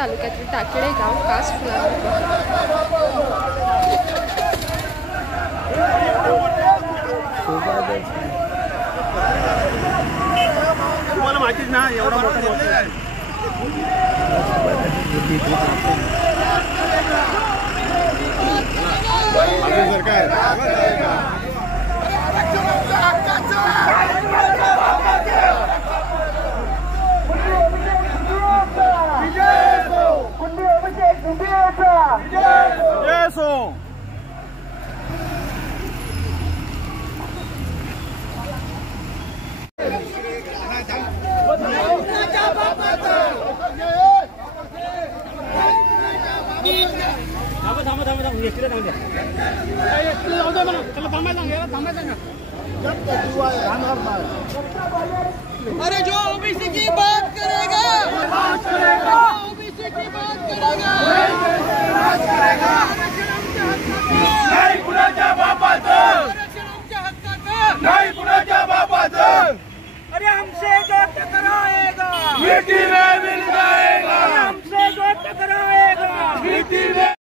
तालुक्यातील टाकेडे गाव कास फुलांवर तुम्हाला माहितीच ना एवढा मोठा सरकार अरे जो ओबीसी की बात करेगा ओबीसी की बात करेगा नाही कुणाच्या बापाचं नाही कुणाच्या बापाचं अरे हमसे जो टकराएगा मिट्टी में मिल जाएगा हमसे जो टकराएगा मिट्टी में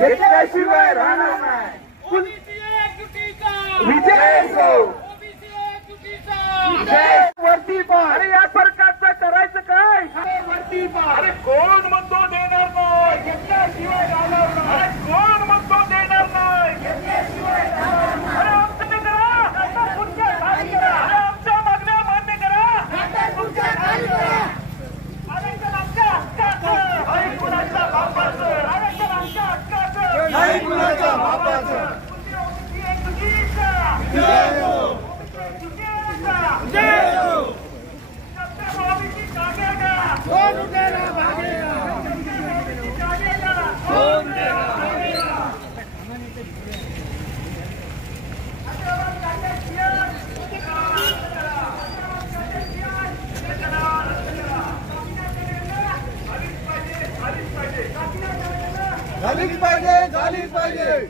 घेतल्याशिवाय राहणार नाही ओबीसी एकजुटीचा विजय असो ओबीसी एकजुटीचा विजय वरती पा अरे या सरकारचं करायचं काय वरती पा अरे कोण म्हणतो देणार नाही घेतल्याशिवाय राहणार नाही अरे कोण म्हणतो देणार नाही घेतल्याशिवाय राहणार नाही अरे आमचं करा आता पुढच्या खाली करा अरे आमच्या मागण्या मान्य करा आता पुढच्या खाली करा आरक्षण आमच्या हक्काचं अरे कुणाच्या बापाचं आरक्षण आमच्या हक्काचं नाही कुणाच्या बापाचं झालीच पाहिजे झालीच पाहिजे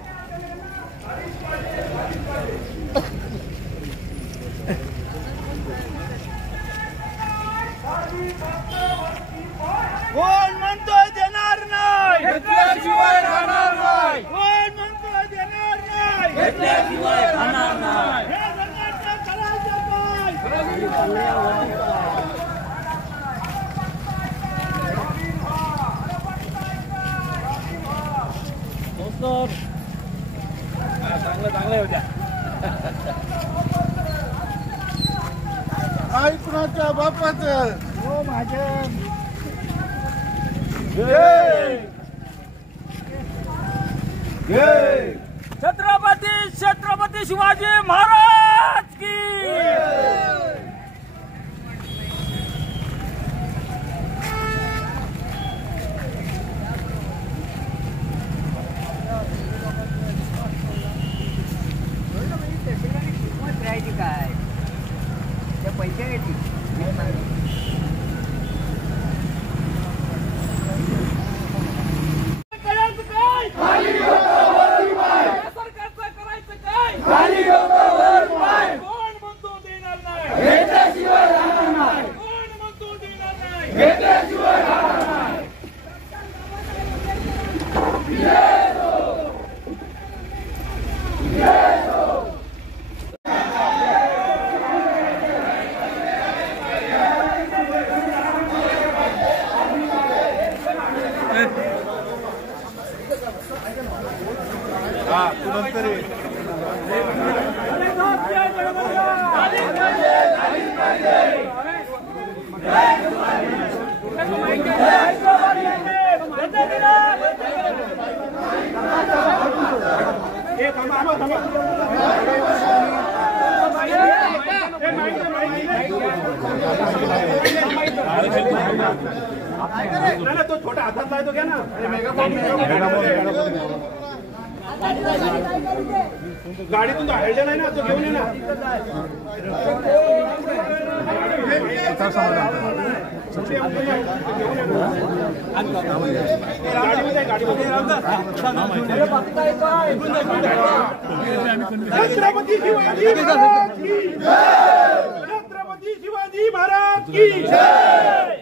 कोण म्हणतोय देणार नाही घेतल्याशिवाय राहणार नाही कोण म्हणतोय देणार नाही घेतल्याशिवाय राहणार नाही हे सरकारचं करायचं काय चांगलं होत्या नाही कुणाच्या बापाचं हो माझ्या छत्रपती शिवाजी महाराज की काय त्या पैसे घेतल्याशिवाय राहणार नाही. तो छोटा हातात लाय तो घ्या ना. गाडीतून तो हलडे नाही ना, तो घेऊन ये ना. छत्रपती शिवाजी महाराज की छत्रपती शिवाजी महाराज की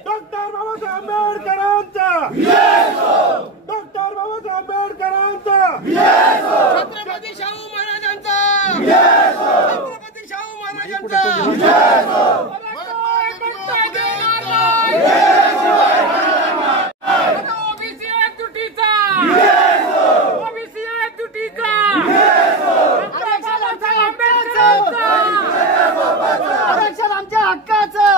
डॉक्टर बाबासाहेब आंबेडकरांचा डॉक्टर बाबासाहेब आंबेडकरांचा छत्रपती शाहू महाराजांचा छत्रपती शाहू महाराजांचा ओबीसी एकजुटीचा ओबीसी एकजुटीचा आरक्षण आमच्या हक्काचं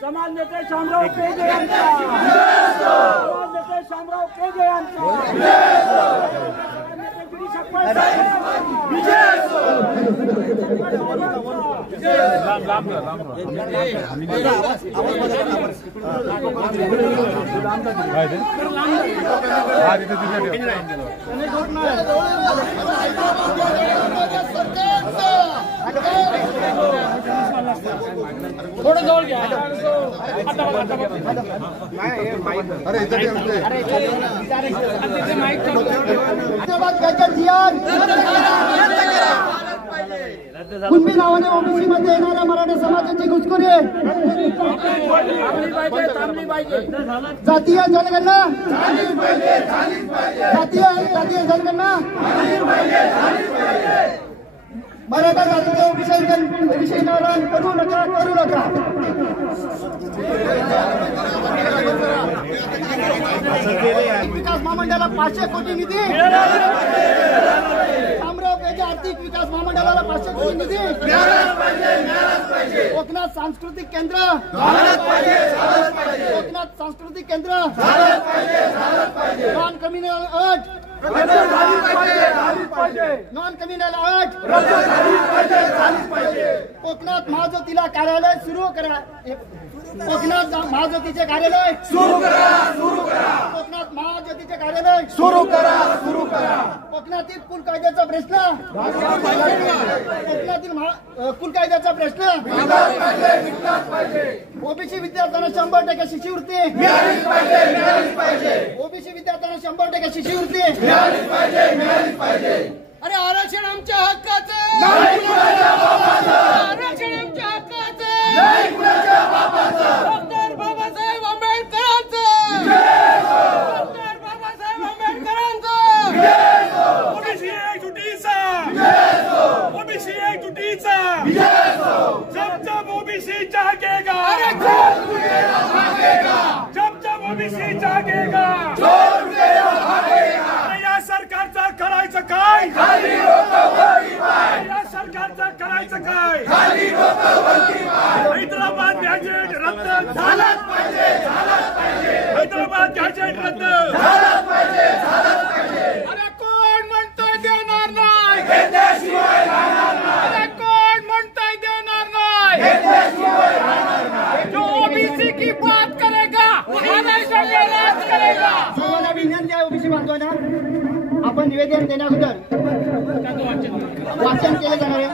समाज नेते शामराव पेगे यांचा समाज नेते शामराव पेगे यांचा थोडं जवळ घ्या. कुणबी नावाने ओबीसी मध्ये येणाऱ्या मराठा समाजाची घुसखोरी जातीय जनगणना जातीय जनगणना मराठा जातीच्या विषयी करू नका विकास महामंडळाला 500 कोटी निधी शामराव पेगे आर्थिक विकास महामंडळाला 500 कोटी निधी कोकणात सांस्कृतिक केंद्र कोकणात सांस्कृतिक केंद्र नॉन कम्युनल अट नॉन कम्युनल अट कोकणात महाज्योतीला कार्यालय सुरू करा कोकणात महाज्योतीचे कार्यालय सुरू करा कोकणात महाज्योतीचे कार्यालय सुरू करा कोकणातील कुल कायद्याचा प्रश्न कोकणातील कुल कायद्याचा प्रश्न ओबीसी विद्यार्थ्यांना 100% शिष्यवृत्ती ओबीसी विद्यार्थ्यांना 100% शिष्यवृत्ती अरे आरक्षण आमच्या हक्काचं आरक्षण आमच्या हक्काचं डॉक्टर बाबासाहेब आंबेडकरांचं डॉक्टर बाबासाहेब आंबेडकरांचं ओबीसी एकजुटीचा ओबीसी एकजुटीचा जब जब ओबीसी जागेगा जब जब ओबीसी जागेगा या सरकारचं करायचं काय या सरकारचं करायचं काय हैदराबाद गॅजेट रद्द झालाच पाहिजे हैदराबाद गॅजेट रद्द झालाच पाहिजे अरे कोण म्हणतोय देणार नाही घेतल्याशिवाय राहणार नाही अरे कोण म्हणतोय देणार नाही जो ओबीसी की बात करेगा आरक्षण देण्यास करेगा सर्वांना विनंती आहे ओबीसी बांधवांना आपण निवेदन देण्याअगोदर वाचन केले जाणार आहे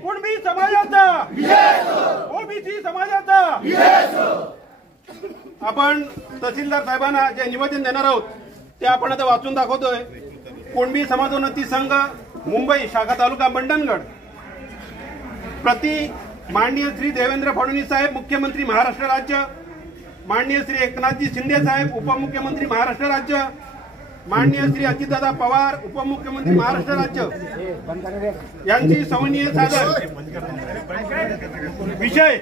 कुणबी समाजाचा ओबीसी समाजाचा आपण तहसीलदार साहेबांना जे निवेदन देणार आहोत ते आपण आता वाचून दाखवतोय. कुणबी समाजोन्नती संघ मुंबई शाखा तालुका मंडणगड प्रति माननीय श्री देवेंद्र फडणवीस साहेब मुख्यमंत्री महाराष्ट्र राज्य माननीय श्री एकनाथजी शिंदे साहेब उपमुख्यमंत्री महाराष्ट्र राज्य माननीय श्री अजितदादा पवार उपमुख्यमंत्री महाराष्ट्र राज्य यांची सवनीय सादर विषय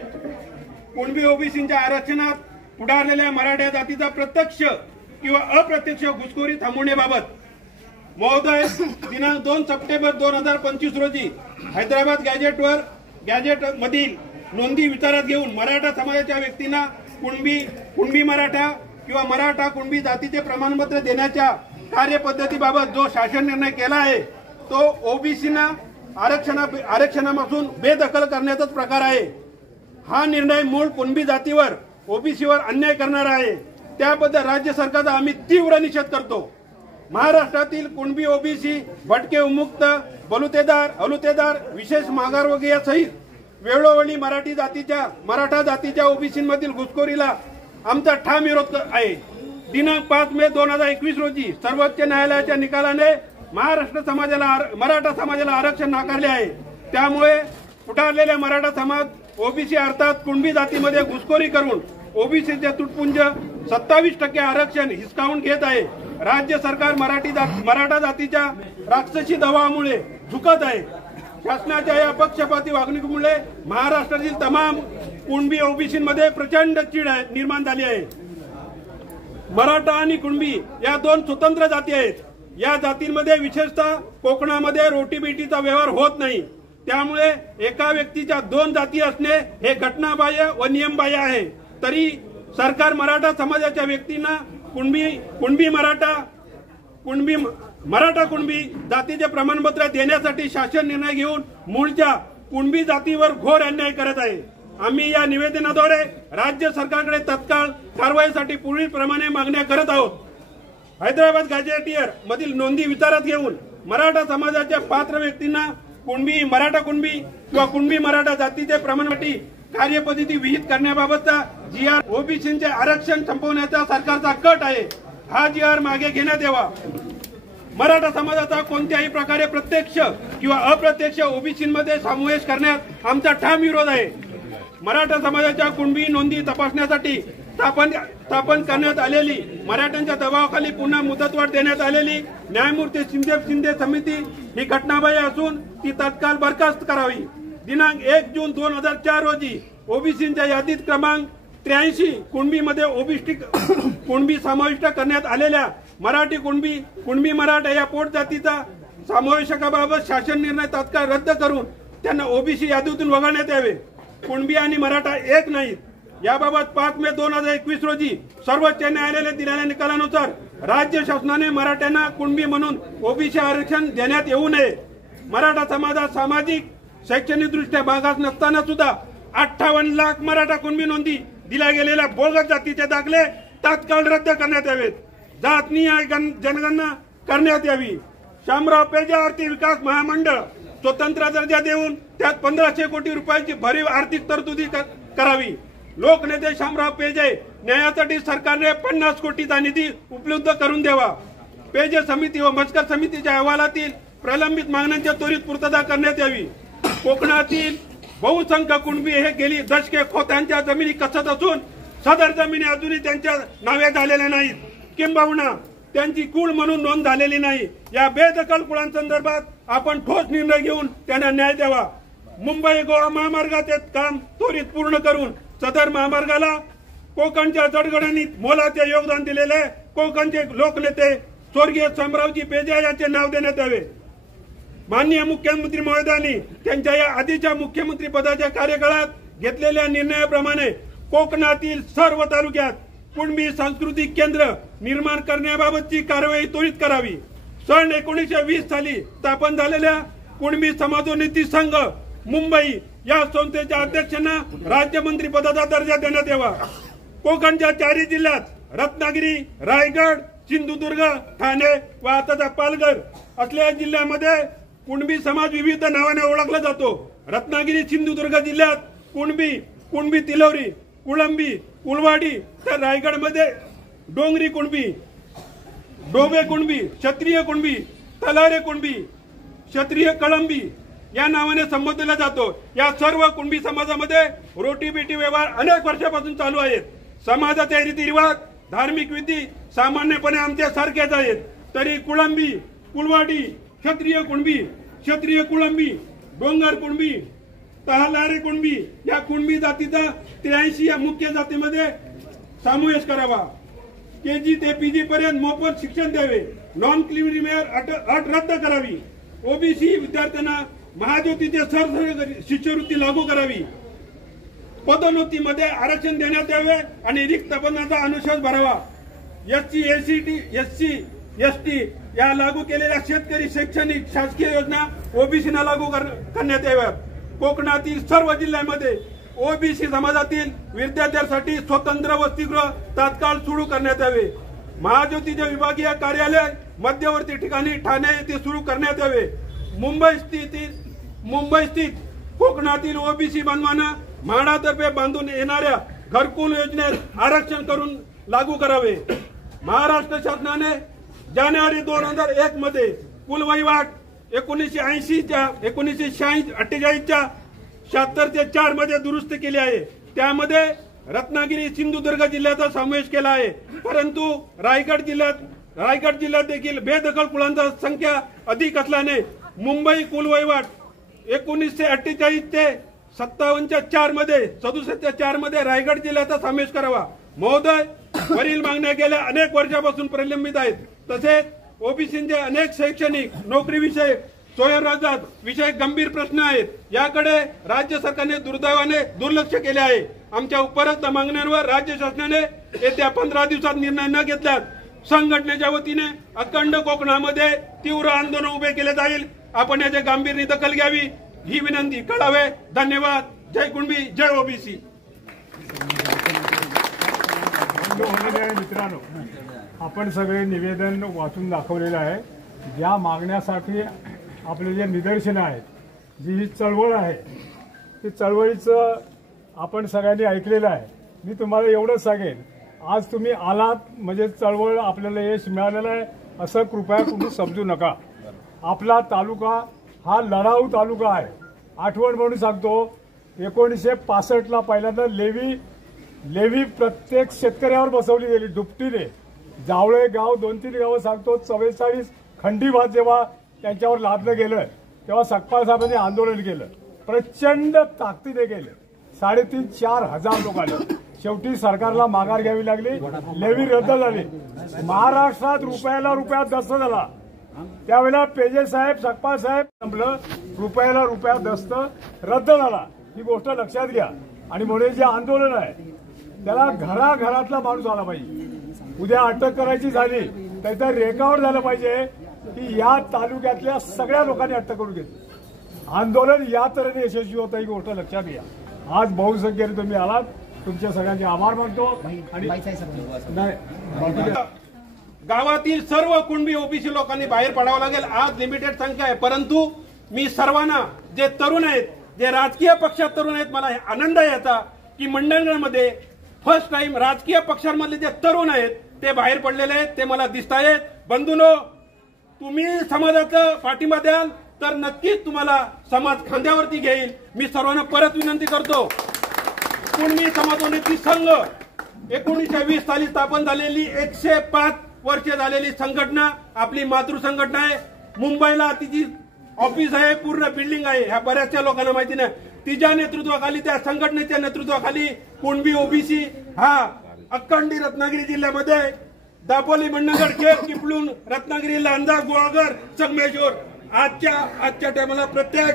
कुणबी ओबीसींच्या आरक्षणात पुढारलेल्या मराठा जातीचा प्रत्यक्ष किंवा अप्रत्यक्ष घुसखोरी थांबवण्याबाबत महोदय दिनांक 2 सप्टेंबर 2025 रोजी हैदराबाद गॅजेट मधील नोंदी विचारात घेऊन मराठा समाजाच्या व्यक्तींना कुणबी मराठा किंवा मराठा कुणबी जातीचे प्रमाणपत्र देण्याच्या कार्यपद्धतीबाबत जो शासन निर्णय केला आहे तो ओबीसीना आरक्षणापासून बेदखल करण्याचाच प्रकार आहे। हा निर्णय मूळ कुणबी जातीवर ओबीसीवर अन्याय करणारा आहे। त्याबद्दल राज्य सरकारचा आम्ही तीव्र निषेध करतो। महाराष्ट्रातील कुणबी ओबीसी भटके उन्मुक्त बलुतेदार विशेष मागासवर्गीय सहित वेळोवेळी मराठा जातीच्या ओबीसीमधील घुसखोरीला आमचा ठाम विरोध आहे। दिनांक 5 मे 2021 रोजी सर्वोच्च न्यायालयाच्या निकालाने मराठा समाजाला आरक्षण नाकारले आहे। त्यामुळे फुटारलेल्या मराठा समाज ओबीसी अर्थात कुणबी जातीमध्ये घुसखोरी करून ओबीसीचे तुटपुंज 27% आरक्षण हिसकावून घेत आहे। राज्य सरकार मराठा जातीच्या राक्षसी दबावामुळे झुकत आहे। शासनाच्या या पक्षपाती वागणुकीमुळे महाराष्ट्रातील तमाम कुणबी ओबीसीमध्ये प्रचंड चीड निर्माण झाली आहे। मराठा आणि कुणबी या दोन स्वतंत्र जाती आहेत। या जातींमध्ये विशेषतः कोकणामध्ये रोटीबेटीचा व्यवहार होत नाही। त्यामुळे एका व्यक्तीच्या दोन जाती असणे हे घटनाबाह्य व नियमबाह्य आहे। तरी सरकार मराठा समाजाच्या व्यक्तींना मराठा कुणबी जातीचे प्रमाणपत्र देण्यासाठी शासन निर्णय घेऊन मूळच्या कुणबी जातीवर घोर अन्याय करत आहे। आम्ही या निवेदनाद्वारे राज्य सरकारकडे तत्काळ कारवाईसाठी पुढीलप्रमाणे मागण्या करत आहोत। हैदराबाद गॅझेटियर मधील नोंदी विचारात घेऊन मराठा समाजाच्या पात्र व्यक्तींना मराठा कुणबी किंवा कुणबी मराठा जातीचे प्रमाणपत्र कार्यपद्धती विहित करण्याबाबतचा GR ओबीसीचे आरक्षण संपवण्याचा सरकारचा कट आहे। हा GR मागे घेण्यात यावा। मराठा समाजाचा कोणत्याही प्रकारे प्रत्यक्ष किंवा अप्रत्यक्ष ओबीसीमध्ये समावेश करण्यात आमचा ठाम विरोध आहे। मराठा समाजाच्या कुणबी नोंदी तपासण्यासाठी स्थापन करण्यात आलेली मराठ्यांच्या दबावाखाली पुन्हा मुदतवाढ देण्यात आलेली न्यायमूर्ती शिंदे समिती ही घटनाबाह्य असून ती तत्काळ बरखास्त करावी। दिनांक 1 जून 2004 रोजी ओबीसीच्या यादीत क्रमांक 83 कुणबीमध्ये कुणबी समाविष्ट करण्यात आलेल्या मराठी कुणबी मराठा या पोट जातीचा समावेशकाबाबत शासन निर्णय तात्काळ रद्द करून त्यांना ओबीसी यादीतून वगळण्यात यावे। कुणबी आणि मराठा एक नाहीत। याबाबत 5 मे 2021 रोजी सर्वोच्च न्यायालयाने दिलेल्या निकालानुसार राज्य शासनाने मराठ्यांना कुणबी म्हणून ओबीसी आरक्षण देण्यात येऊ नये। मराठा समाजात सामाजिक शैक्षणिक दृष्ट्या मागास नसताना सुद्धा 58 लाख मराठा कुणबी नोंदी दिल्या गेलेल्या बोगस जातीचे दाखले तात्काळ रद्द करण्यात यावेत। जातनिहाय जनगणना करण्यात यावी। शामराव पेजे आर्थिक विकास महामंडळ स्वतंत्र दर्जा देऊन त्यात 1500 कोटी रुपयांची भरीव आर्थिक तरतुदी करावी। लोकनेते शामराव पेजे न्यायासाठी सरकारने 50 कोटीचा निधी उपलब्ध करून द्यावा। पेजे समिती व मस्कर समितीच्या अहवालातील प्रलंबित मागण्यांची त्वरित पूर्तता करण्यात यावी। कोकणातील बहुसंख्य कुणबी हे गेली दशके खोत्यांच्या जमिनी कसत असून सदर जमिनी अजूनही त्यांच्या नावे झालेल्या नाहीत किंबहुना त्यांची कुळ म्हणून नोंद झालेली नाही। या बेदखल कुळांसंदर्भात आपण ठोस निर्णय घेऊन त्यांना न्याय द्यावा। मुंबई गोवा महामार्गाचे काम त्वरित पूर्ण करून सदर महामार्गाला कोकणच्या जडगडणीत मोलाचे योगदान दिलेले कोकणचे लोकनेते स्वर्गीय शामरावजी पेजे यांचे नाव देण्यात यावे। माननीय मुख्यमंत्री महोदयांनी त्यांच्या या आधीच्या मुख्यमंत्री पदाच्या कार्यकाळात घेतलेल्या निर्णयाप्रमाणे कोकणातील सर्व तालुक्यात कुणबी सांस्कृतिक केंद्र निर्माण करण्याबाबतची कारवाई त्वरित करावी। सन 1920 साली स्थापन झालेल्या कुणबी समाजोन्नती संघ मुंबई या संस्थेच्या अध्यक्षांना राज्यमंत्री पदाचा दर्जा देण्यात यावा। कोकणच्या 4 जिल्ह्यात रत्नागिरी, रायगड, सिंधुदुर्ग, ठाणे व आताचा पालघर असलेल्या जिल्ह्यामध्ये कुणबी समाज विविध नावाने ओळखला जातो। रत्नागिरी सिंधुदुर्ग जिल्ह्यात कुणबी तिलवरी, कुळंबी, कुलवाडी, तर रायगडमध्ये डोंगरी कुणबी, डोबे कुणबी, क्षत्रिय कुणबी, तलारे कुणबी, क्षत्रिय कळंबी या नावाने संबोधला जातो। या सर्व कुणबी समाजामध्ये रोटीबेटी व्यवहार अनेक वर्षापासून चालू आहेत। समाजाचे रीतिरिवाज, धार्मिक विधी सामान्यपणे आमच्या सारखेच आहेत। तरी कुळंबी, कुलवाडी, क्षत्रिय कुळंबी, डोंगर कुणबी, तलारे कुणबी या कुणबी जातीचा 83 या मुख्य जातीमध्ये समावेश करावा। KG ते PG पर्यंत मोफत शिक्षण द्यावे। नॉन क्रिमिनल अट रद्द करावी। ओबीसी विद्यार्थ्यांना महाज्योतीचे शिष्यवृत्ती लागू करावी। पदोन्नतीमध्ये आरक्षण देण्यात यावे आणि रिक्त पदांचा अनुशेष भरावा। SC एसटी या लागू केलेल्या शेतकरी शैक्षणिक शासकीय योजना ओबीसीना लागू करण्यात याव्यात. कोकणातील सर्व जिल्ह्यांमध्ये ओबीसी समाजातील विद्यार्थ्यांसाठी स्वतंत्र वसतिगृह तात्काळ सुरू करण्यात यावे. महाज्योतीचे विभागीय कार्यालय मध्यवर्ती ठिकाणी ठाणे येथे सुरू करण्यात यावे. मुंबई स्थित कोकणातील ओबीसी बांधवांना म्हाडातर्फे बांधून येणाऱ्या घरकुल योजनेत आरक्षण करून लागू करावे. महाराष्ट्र शासनाने जानेवारी 2001 मध्ये कुल वहिवाट 1948च्या 76/4 मध्ये दुरुस्त केली आहे. त्यामध्ये रत्नागिरी सिंधुदुर्ग जिल्ह्याचा समावेश केला आहे. परंतु रायगड जिल्ह्यात देखील बेदखल कुळांची संख्या अधिक असल्याने मुंबई कुल वहिवाट 1948 ते 57/4 मध्ये 67/4 मध्ये रायगड जिल्ह्याचा समावेश करावा. महोदय, वरील मागण्या गेल्या अनेक वर्षापासून प्रलंबित आहेत. तसेच ओबीसीचे अनेक शैक्षणिक नोकरी स्वयंरोजगार विषयक गंभीर प्रश्न आहेत. याकडे राज्य सरकारने दुर्दैवाने दुर्लक्ष केले आहे. आमच्या उपरोक्त मागण्यांवर राज्य शासनाने येत्या 15 दिवसात निर्णय न घेतल्यास संघटनेच्या वतीने अखंड कोकणामध्ये तीव्र आंदोलन उभे केले जाईल. आपण याचे गांभीर्याने दखल घ्यावी ही विनंती कळावे. धन्यवाद. जय कुणबी, जय ओबीसी. मित्रांनो, आपण सगळे निवेदन वाचून दाखवलेलं आहे. ज्या मागण्यासाठी आपले जे निदर्शनं आहेत, जी ही चळवळ आहे, ती चळवळीचं आपण सगळ्यांनी ऐकलेलं आहे. मी तुम्हाला एवढंच सांगेन, आज तुम्ही आलात म्हणजे चळवळ आपल्याला यश मिळालेलं आहे असं कृपया तुम्ही समजू नका. आपला तालुका हा लढाऊ तालुका आहे. आठवण म्हणून सांगतो, 1965ला पहिल्यांदा लेवी प्रत्येक शेतकऱ्यावर बसवली गेली दुपटीने. जावळे गाव 2-3 गावं सांगतो, 44 खंडी भात जेव्हा त्यांच्यावर लादलं गेलं तेव्हा सकपाळ साहेबांनी आंदोलन केलं, प्रचंड ताकदीने केलं. 3,500-4 हजार लोक आले. शेवटी सरकारला माघार घ्यावी लागली, लेवी रद्द झाली. महाराष्ट्रात रुपया दस्त झाला. त्यावेळेला पेजे साहेब, सकपाळ साहेब संपलं, रुपया दस्त रद्द झाला. ही गोष्ट लक्षात घ्या. आणि म्हणून जे आंदोलन आहे त्याला घराघरातला माणूस आला पाहिजे. उद्या अटक करायची झाली तर रेकॉर्ड झालं पाहिजे की या तालुक्यातल्या सगळ्या लोकांनी अटक करून घेतली. आंदोलन या तऱ्हेने यशस्वी होतं, ही गोष्ट लक्षात घ्या. आज बहुसंख्येने तुम्ही आलात, तुमच्या सगळ्यांचे आभार मानतो. आणि गावातील सर्व कुणबी ओबीसी लोकांनी बाहेर पडावं लागेल. आज लिमिटेड संख्या आहे, परंतु मी सर्वांना, जे तरुण आहेत, जे राजकीय पक्षात तरुण आहेत, मला आनंद आहे याचा की मंडणगडमध्ये फर्स्ट टाइम राजकीय पक्षांमधले जे तरुण आहेत ते बाहेर पडलेले आहेत, ते मला दिसत आहेत. बंधूंनो, तुम्ही समाजाचा पाठिंबा द्याल तर नक्कीच तुम्हाला समाज खांद्यावरती घेईल. मी सर्वांना परत विनंती करतो, कुणबी समाजोन्नती संघ 1920 साली स्थापन झालेली 105 वर्षे झालेली संघटना आपली मातृ संघटना आहे. मुंबईला तिची ऑफिस आहे, पूर्ण बिल्डिंग आहे. ह्या बऱ्याचशा लोकांना माहिती नाही. तिच्या नेतृत्वाखाली, त्या संघटनेच्या नेतृत्वाखाली कुणबी ओबीसी हा अखंडी रत्नागिरी जिल्ह्यामध्ये दापोली, मंडणगड, केज, चिपळूण, रत्नागिरी, लांजा, गोळघर, संगमेश्वर आजच्या टायमाला प्रत्येक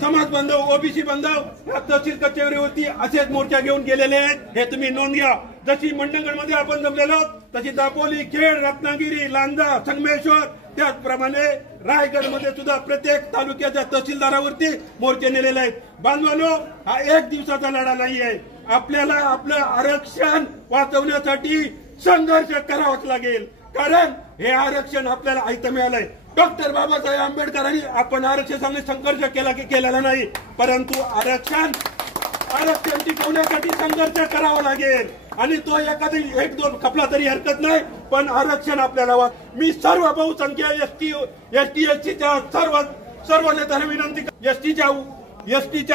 समाज बांधव, ओबीसी बांधव या तहसील कचेरीवरती असेच मोर्चा घेऊन गेलेले आहेत. हे तुम्ही नोंद घ्या. जशी मंडणगडमध्ये आपण जमलेलो तशी दापोली, खेड, रत्नागिरी, लांजा, संगमेश्वर, त्याचप्रमाणे रायगडमध्ये सुद्धा प्रत्येक तालुक्याच्या तहसीलदारावरती मोर्चे नेलेले आहेत. बांधवांनो, हा एक दिवसाचा लढा नाही आहे. आपल्याला आपलं आरक्षण वाचवण्यासाठी संघर्ष करावाच लागेल. कारण हे आरक्षण आपल्याला ऐकतं मिळालंय. डॉक्टर बाबासाहेब आंबेडकरांनी आपण आरक्षणासाठी संघर्ष केला की केलेला नाही, परंतु आरक्षण टिकवण्यासाठी संघर्ष करावा लागेल. आणि तो एखादी 1-2 खपला तरी हरकत नाही, पण आरक्षण आपल्याला मी सर्व बहुसंख्य एसटीच्या सर्व नेत्यांना विनंती, एसटीच्या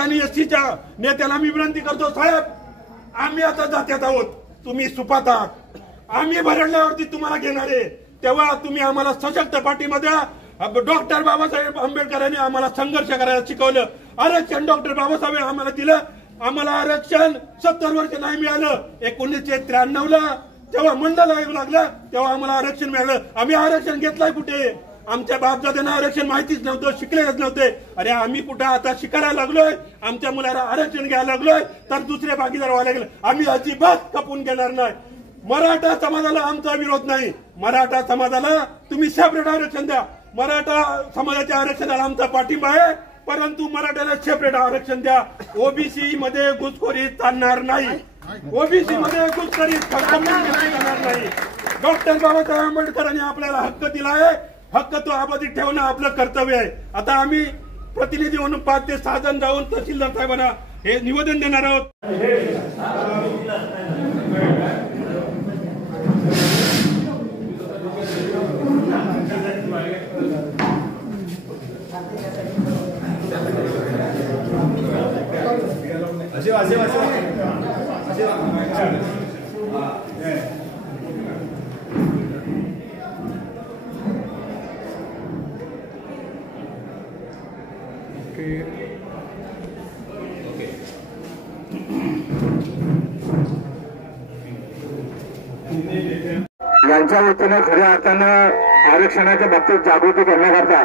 आणि एसटीच्या नेत्याला मी विनंती करतो, साहेब आम्ही आता जात्यात आहोत, तुम्ही सुपात आहात. आम्ही भरडल्यावरती तुम्हाला घेणार आहे, तेव्हा तुम्ही आम्हाला सशक्त पाठिंबा द्या. डॉक्टर बाबासाहेब आंबेडकरांनी आम्हाला संघर्ष करायला शिकवलं. आरक्षण डॉक्टर बाबासाहेब आम्हाला दिलं. आम्हाला आरक्षण 70 वर्ष नाही मिळालं. 1993ला जेव्हा मंडल आयोग लागला तेव्हा आम्हाला आरक्षण मिळालं. आम्ही आरक्षण घेतलंय कुठे? आमच्या बापदाद्यांना आरक्षण माहितीच नव्हतं, शिकलेच नव्हते. अरे आम्ही कुठं आता शिकायला लागलोय, आमच्या मुलाला आरक्षण घ्यायला लागलोय तर दुसरे भागीदार व्हायला लागले. आम्ही अजिबात खपून घेणार नाही. मराठा समाजाला आमचा विरोध नाही. मराठा समाजाला तुम्ही सेपरेट आरक्षण द्या. मराठा समाजाच्या आरक्षणाला आमचा पाठिंबा आहे, परंतु मराठ्याला सेपरेट आरक्षण द्या. ओबीसी मध्ये घुसखोरी चालणार नाही. ओबीसी मध्ये घुसखोरी चालणार नाही. डॉक्टर बाबासाहेब आंबेडकरांनी आपल्याला हक्क दिला आहे. हक्क तो अबाधित ठेवणं आपलं कर्तव्य आहे. आता आम्ही प्रतिनिधी म्हणून 5 ते 6 जण जाऊन तहसीलदार साहेबांना हे निवेदन देणार आहोत. यांच्या वतीनं खऱ्या अर्थानं आरक्षणाच्या बाबतीत जागृती करण्याकरता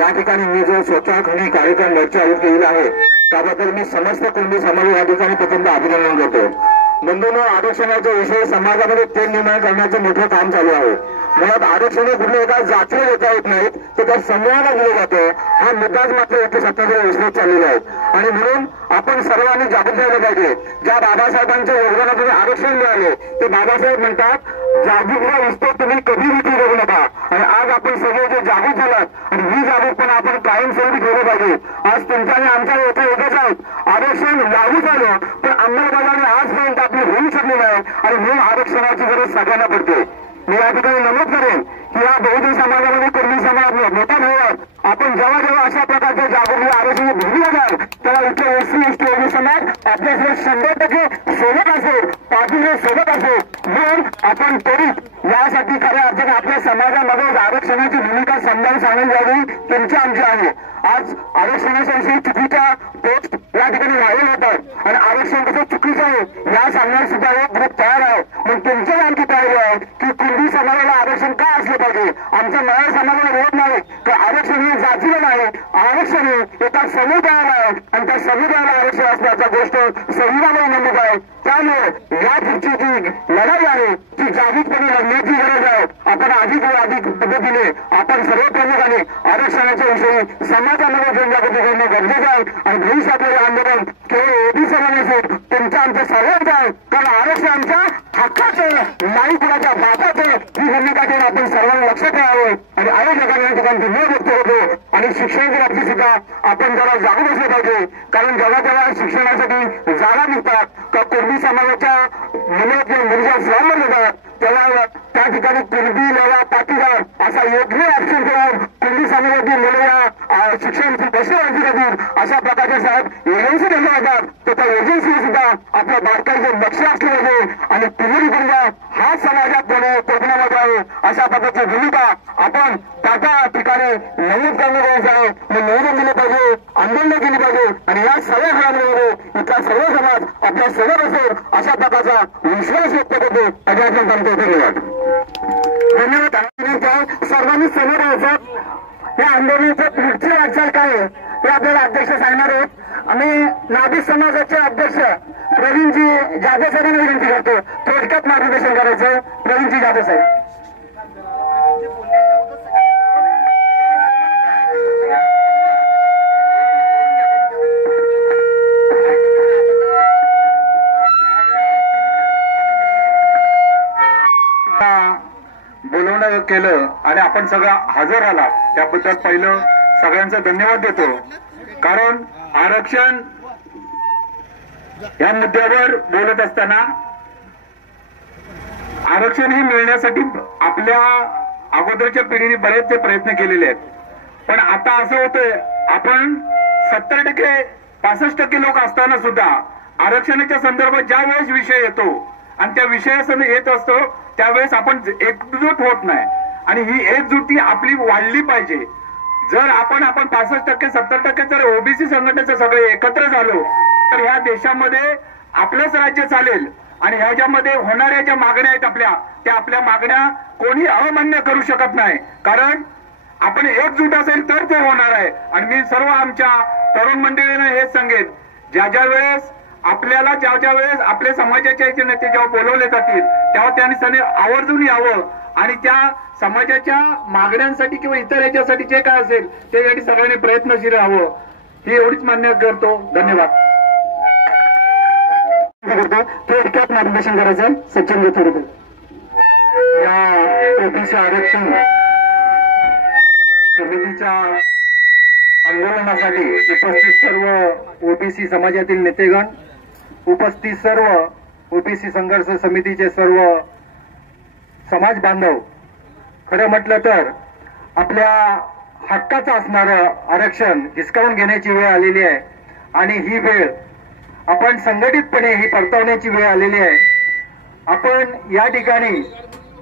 या ठिकाणी मी जो स्वतःखणी कार्यक्रम मोर्चा आयोजित केलेला आहे त्याबद्दल मी समस्त कुणबी समाज या ठिकाणी प्रथम अभिनंदन करतो. बंधूंनो, आरक्षणाचा विषय समाजामध्ये तेल निर्माण करण्याचं मोठं काम चालू आहे. मुळात आरक्षण कुठल्या एका जातीला देता येत नाहीत, तर त्या समूहाला दिलं जातं. हा मुद्दाच मात्र इथे सत्ताधारी विश्लेष चाललेला आहे आणि म्हणून आपण सर्वांनी जागृत राहिलं पाहिजे. ज्या बाबासाहेबांच्या योगदानातून आरक्षण मिळाले ते बाबासाहेब म्हणतात जागृतीचा विस्तार तुम्ही कधी विचार करू नका. आणि आज आपण सगळे जे जागृत झालात आणि ही जागृतपणा आपण कायमस्वरूपी ठेवलं पाहिजे. आज तुमच्या आणि आमच्या येथे एकच आहेत. आरक्षण लागू झालं पण अंमलबजावणी आजपर्यंत आपली होऊ शकली नाही आणि म्हणून आरक्षणाची गरज सगळ्यांना पडते. मी या ठिकाणी नमूद करेन की या बहुजन समाजामध्ये कुणबी समाज मोठा भाऊ आपण जेव्हा जेव्हा अशा प्रकारच्या जागृती आरक्षण भूमी जाल तेव्हा इथे एससी एसटी ओबीसी समाज आपल्यासोबत 100% सोबत असेल, पाठीशी सोबत असेल. म्हणून आपण त्वरित यासाठी खऱ्या अर्थाने आपल्या समाजामध्ये आरक्षणाची भूमिका समजावून सांगण्यात यावी तुमची आमची आहे. आज आरक्षणाच्या विषयी चुकीच्या पोस्ट या ठिकाणी व्हायरल होतात आणि आरक्षण कसं चुकीचं आहे या सांगण्यास सुद्धा एक ग्रुप तयार आहे. पण तुमची आणखी तयारी आहे की कुणबी समाजाला आरक्षण का असलं पाहिजे. आमच्या मराठा समाजाला विरोध नाही की आरक्षण हे जातीला नाही, आरक्षण हे एका समुदायाला आहे आणि त्या समुदायाला आरक्षण असण्याचा गोष्ट संविधानाला नमूद आहे. त्यामुळे या पुढची जी लढाई आहे ती जागृतपणे लढण्याची गरज आहे. आपण अधिक पद्धतीने आपण सर्व प्रमुखाने आरक्षणाच्या विषयी समाजामध्ये जनजागृती करणं गरजेचं आहे आणि भविष्यातलं हे आंदोलन केवळ ओबीसी नसेल तुमच्या आमच्या सर्वांचं आहे. कारण आरक्षण आमच्या हक्काचं नाही कुणाच्या बापाचं ही भूमिका ठेवून आपण सर्वांना लक्षात ठेवावं आणि आयोजकांनी या ठिकाणी धन्यवाद व्यक्त होतो. आणि शिक्षणाच्या बाबतीत सुद्धा आपण जरा जागृत असलं पाहिजे. कारण जेव्हा जेव्हा शिक्षणासाठी जागा निघतात का कुणबी समाजाच्या मुलं किंवा मुलीच्या फॉर्मवर येतात तेव्हा त्या ठिकाणी कुणबी लेवा पाटीदार असा योग्य ऑप्शन करून कुणबी समाजातील मुलं या शिक्षण कशी वंचित होतील अशा प्रकारचे साहेब एजन्सी ठेवल्या जातात. तर त्या एजन्सी सुद्धा आपल्या बारकाईचे लक्ष असले पाहिजे आणि पिढी पिढीला हा समाजात कोकणामध्ये आहे अशा प्रकारची भूमिका आपण त्या ठिकाणी नमूद करणं गरजेचं आहे. मग निवेदन दिलं पाहिजे, आंदोलन केली पाहिजे आणि या सर्व घडामोडीमध्ये इथला सर्व समाज आपल्या सोबत असेल अशा प्रकारचा विश्वास व्यक्त करतो. धन्यवाद. धन्यवाद. सर्वांनी समोर यायचं. या आंदोलनाचं पुढची वाटचाल काय आहे हे आपल्याला अध्यक्ष सांगणार आहोत. आम्ही नाभिक समाजाचे अध्यक्ष प्रवीणजी जाधव साहेबांना विनंती करतो थोडक्यात मार्गदर्शन करायचं. प्रवीणजी जाधव साहेब. बोलवणं केलं आणि आपण सगळं हजर आला त्याबद्दल पहिलं सगळ्यांचा धन्यवाद देतो. कारण आरक्षण या मुद्द्यावर बोलत असताना आरक्षण हे मिळण्यासाठी आपल्या अगोदरच्या पिढीने बरेचसे प्रयत्न केलेले आहेत. पण आता असं होतंय आपण 70% 65% लोक असताना सुद्धा आरक्षणाच्या संदर्भात ज्या वेळेस विषय येतो आणि त्या विषयासह येत असतो त्यावेळेस आपण एकजूट होत नाही आणि ही एकजुटी आपली वाढली पाहिजे. जर आपण 65% 70% जर ओबीसी संघटनेचं सगळे एकत्र झालो तर ह्या देशामध्ये आपलंच राज्य चालेल आणि ह्याच्यामध्ये होणाऱ्या ज्या मागण्या आहेत त्या आपल्या मागण्या कोणी अमान्य करू शकत नाही. कारण आपण एकजूट असेल तर ते होणार आहे. आणि मी सर्व आमच्या तरुण मंडळींना हेच सांगेन ज्या वेळेस आपल्याला ज्या वेळेस आपल्या समाजाचे नेते जेव्हा बोलवले जातील तेव्हा त्यांनी आवर्जून यावं आणि त्या समाजाच्या मागण्यांसाठी किंवा इतर याच्यासाठी जे काय असेल त्यासाठी सगळ्यांनी प्रयत्नशील राहावं ही एवढीच मान्य करतो. धन्यवाद. थोडक्यात मार्गदर्शन करायचं सचिन थोडं या ओबीसी आरक्षण समितीच्या आंदोलनासाठी उपस्थित सर्व ओबीसी समाजातील नेतेगण, उपस्थित सर्व ओबीसी संघर्ष समितीचे सर्व समाज बांधव, खरं म्हटलं तर आपल्या हक्काचं असणारं आरक्षण हिसकावून घेण्याची वेळ आलेली आहे आणि ही वेळ आपण संघटितपणे ही परतवण्याची वेळ आलेली आहे. आपण या ठिकाणी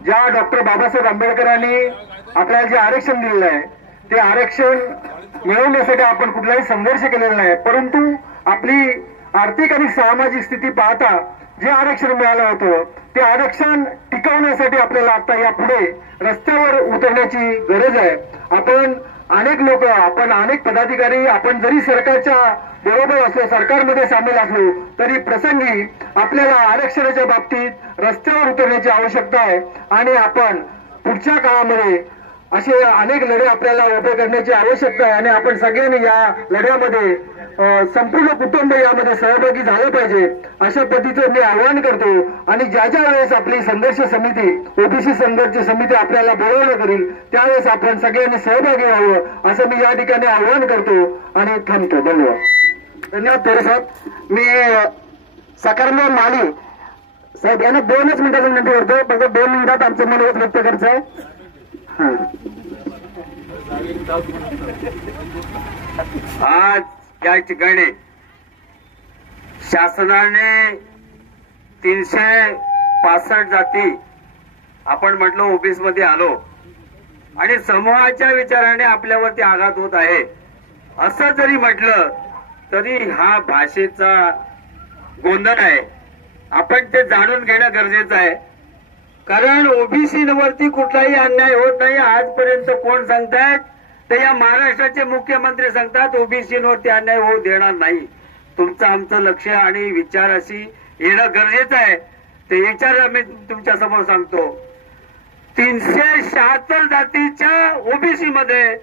ज्या डॉक्टर बाबासाहेब आंबेडकरांनी आपल्याला जे आरक्षण दिलेलं आहे ते आरक्षण मिळवण्यासाठी आपण कुठलाही संघर्ष केलेला नाही, परंतु आपली आर्थिक आणि सामाजिक स्थिती पाहता जे आरक्षण मिळालं होतं ते आरक्षण टिकवण्यासाठी आपल्याला आता यापुढे रस्त्यावर उतरण्याची गरज आहे. आपण अनेक लोक, आपण अनेक पदाधिकारी, आपण जरी सरकारच्या बरोबर असलो, सरकारमध्ये सामील असलो तरी प्रसंगी आपल्याला आरक्षणाच्या बाबतीत रस्त्यावर उतरण्याची आवश्यकता आहे आणि आपण पुढच्या काळामध्ये असे अनेक लढे आपल्याला उभे करण्याची आवश्यकता आहे आणि आपण सगळ्यांनी या लढ्यामध्ये संपूर्ण कुटुंब यामध्ये सहभागी झालं पाहिजे अशा पद्धतीचं मी आवाहन करतो. आणि ज्या ज्या वेळेस आपली संघर्ष समिती, ओबीसी संघर्ष समिती आपल्याला बोलवलं करील त्यावेळेस आपण सगळ्यांनी सहभागी व्हावं असं मी या ठिकाणी आवाहन करतो आणि थांबतो. धन्यवाद. धन्यवाद थोडे साहेब. मी सकारमे माली साहेब यांना 2च मिनिटाचा विनंती करतो, फक्त 2 मिनिटात आमचं मनोगत व्यक्त करायचं आहे. आज या ठिकाणी शासनाने 365 जाती आपण म्हटलं ओबीसी मध्ये आलो आणि समूहाच्या विचाराने आपल्यावरती आघात होत आहे असं जरी म्हटलं तरी हा भाषेचा गोंधळ आहे. आपण ते जाणून घेणं गरजेचं आहे, कारण ओबीसी वरती कुठलाही अन्याय होत नाही. आजपर्यंत कोण सांगतायत तर या महाराष्ट्राचे मुख्यमंत्री सांगतात ओबीसीवरती अन्याय होऊ देणार नाही. तुमचं आमचं लक्ष आणि विचार अशी येणं गरजेचं आहे. ते विचार मी तुमच्या समोर सांगतो. 376 जातीच्या ओबीसी मध्ये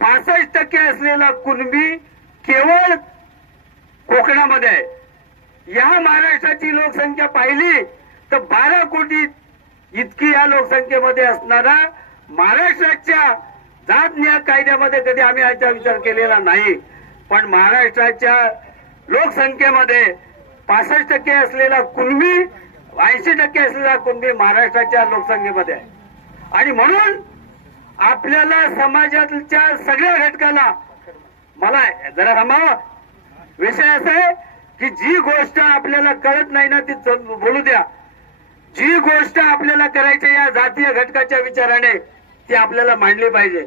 65% असलेला कुणबी केवळ कोकणामध्ये आहे. या महाराष्ट्राची लोकसंख्या पाहिली तर 12 कोटी इतकी या लोकसंख्येमध्ये असणारा महाराष्ट्राच्या जात न्याय कायद्यामध्ये कधी आम्ही याचा विचार केलेला नाही, पण महाराष्ट्राच्या लोकसंख्येमध्ये 65% असलेला कुणबी, 80% असलेला कुणबी महाराष्ट्राच्या लोकसंख्येमध्ये आहे. आणि म्हणून आपल्याला समाजाच्या सगळ्या घटकाला, मला जरा थांबावं, विषय असा आहे की जी गोष्ट आपल्याला कळत नाही ना ती बोलू द्या. जी गोष्ट आपल्याला करायची या जातीय घटकाच्या विचाराने ती आपल्याला मांडली पाहिजे.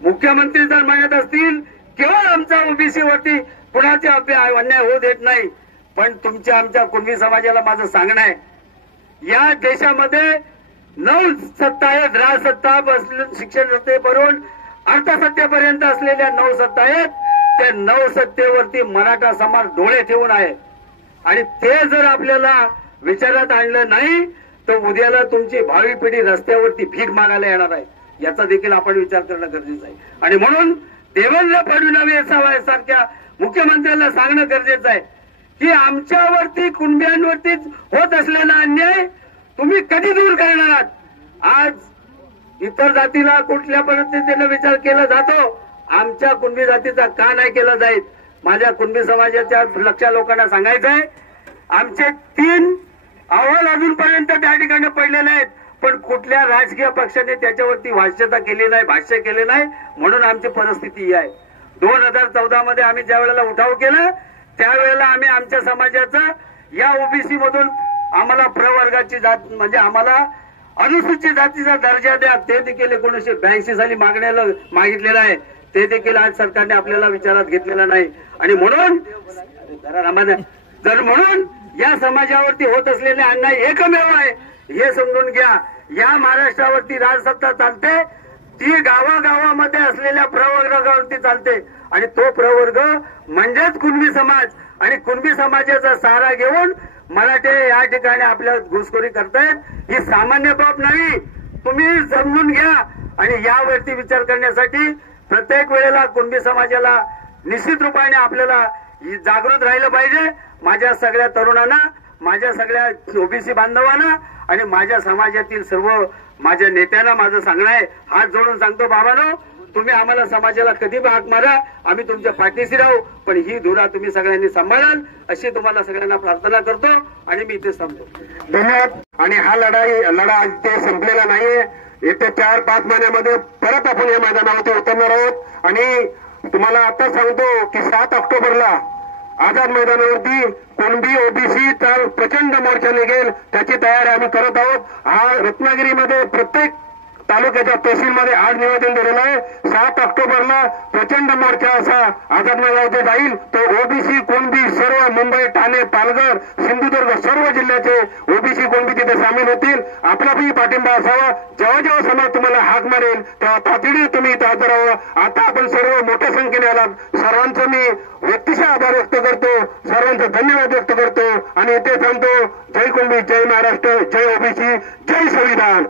मुख्यमंत्री जर म्हणत असतील केवळ आमचा ओबीसी वरती कुणाचे अन्याय होऊ देत नाही, पण तुमच्या आमच्या कुणबी समाजाला माझं सांगणं आहे, या देशामध्ये 9 सत्ता आहेत. राजसत्ता, शिक्षण सत्तेपासून अर्थसत्तेपर्यंत असलेल्या 9 सत्ता आहेत. त्या 9 सत्तेवरती मराठा समाज डोळे ठेवून आहे आणि ते जर आपल्याला विचारात आणलं नाही तर उद्याला तुमची भावी पिढी रस्त्यावरती भीक मागायला येणार आहे. याचा देखील आपण विचार करणं गरजेचं आहे. आणि म्हणून देवेंद्र फडणवीस सारख्या मुख्यमंत्र्यांना सांगणं गरजेचं आहे की आमच्यावरती कुणब्यांवरती होत असलेला अन्याय तुम्ही कधी दूर करणार आहात. आज इतर जातीला कुठल्या पद्धतीने विचार केला जातो, आमच्या कुणबी जातीचा का नाही केला जाईल. माझ्या कुणबी समाजाच्या लक्षात लोकांना सांगायचं आहे, आमचे 3 अहवाल अजूनपर्यंत त्या ठिकाणी पडलेले आहेत, पण कुठल्या राजकीय पक्षाने त्याच्यावरती भाष्य केले नाही, म्हणून आमची परिस्थिती ही आहे. 2014 मध्ये आम्ही ज्या वेळेला उठाव केला त्यावेळेला आम्ही आमच्या समाजाचा या ओबीसी मधून आम्हाला प्रवर्गाची जात म्हणजे आम्हाला अनुसूचित जातीचा दर्जा द्या ते देखील 1982 साली मागितलेलं आहे. ते देखील आज सरकारने आपल्याला विचारात घेतलेलं नाही. आणि म्हणून म्हणून या समाजावरती होत असलेले अन्याय एकमेव आहे हे समजून घ्या. या महाराष्ट्रावरती राजसत्ता चालते, ती गावागावामध्ये असलेल्या प्रवर्गावरती चालते आणि तो प्रवर्ग म्हणजेच कुणबी समाज आणि कुणबी समाजाचा सहारा घेऊन मराठे या ठिकाणी आपल्या घुसखोरी करतायत। ही सामान्य बाब नाही, तुम्ही समजून घ्या आणि यावरती विचार करण्यासाठी प्रत्येक वेळेला कुणबी समाजाला निश्चित रूपाने आपल्याला जागृत राहिलं पाहिजे। माझ्या सगळ्या तरुणांना, माझ्या सगळ्या ओबीसी बांधवांना आणि माझ्या समाजातील सर्व माझ्या नेत्यांना माझं सांगणं आहे, हात जोडून सांगतो बाबांनो, तुम्ही आम्हाला समाजाला कधी हाक मारा, आम्ही तुमच्या पाठीशी राहू, पण ही धुरा तुम्ही सगळ्यांनी सांभाळाल अशी तुम्हाला सगळ्यांना प्रार्थना करतो आणि मी इथे थांबतो। धन्यवाद। आणि हा लढा ते संपलेला नाहीये, येत्या 4-5 महिन्यामध्ये परत आपण या मैदानावरती उतरणार आहोत आणि तुम्हाला आता सांगतो की 7 ऑक्टोबरला आझाद मैदानावरती कुणबी ओबीसीचा प्रचंड मोर्चा निघेल, त्याची तयारी आम्ही करत आहोत। हा रत्नागिरीमध्ये प्रत्येक तालुक्याच्या तहसीलमध्ये आज निवेदन दिलेलं आहे। 7 ऑक्टोबरला प्रचंड मोर्चा असा आझाद मैदानावरती जाईल, तो ओबीसी कुणबी सर्व मुंबई, ठाणे, पालघर, सिंधुदुर्ग सर्व जिल्ह्याचे ओबीसी कुणबी तिथे सामील होतील। आपलाही पाठिंबा असावा। जेव्हा जेव्हा समाज तुम्हाला हाक मारेल तेव्हा तातडीने तुम्ही इथं हजर राहावं। आता आपण सर्व मोठ्या संख्येने आलात, सर्वांचं मी व्यक्तिशः आभार व्यक्त करतो, सर्वांचा धन्यवाद व्यक्त करतो आणि इथे सांगतो जय कुणबी, जय महाराष्ट्र, जय ओबीसी, जय संविधान।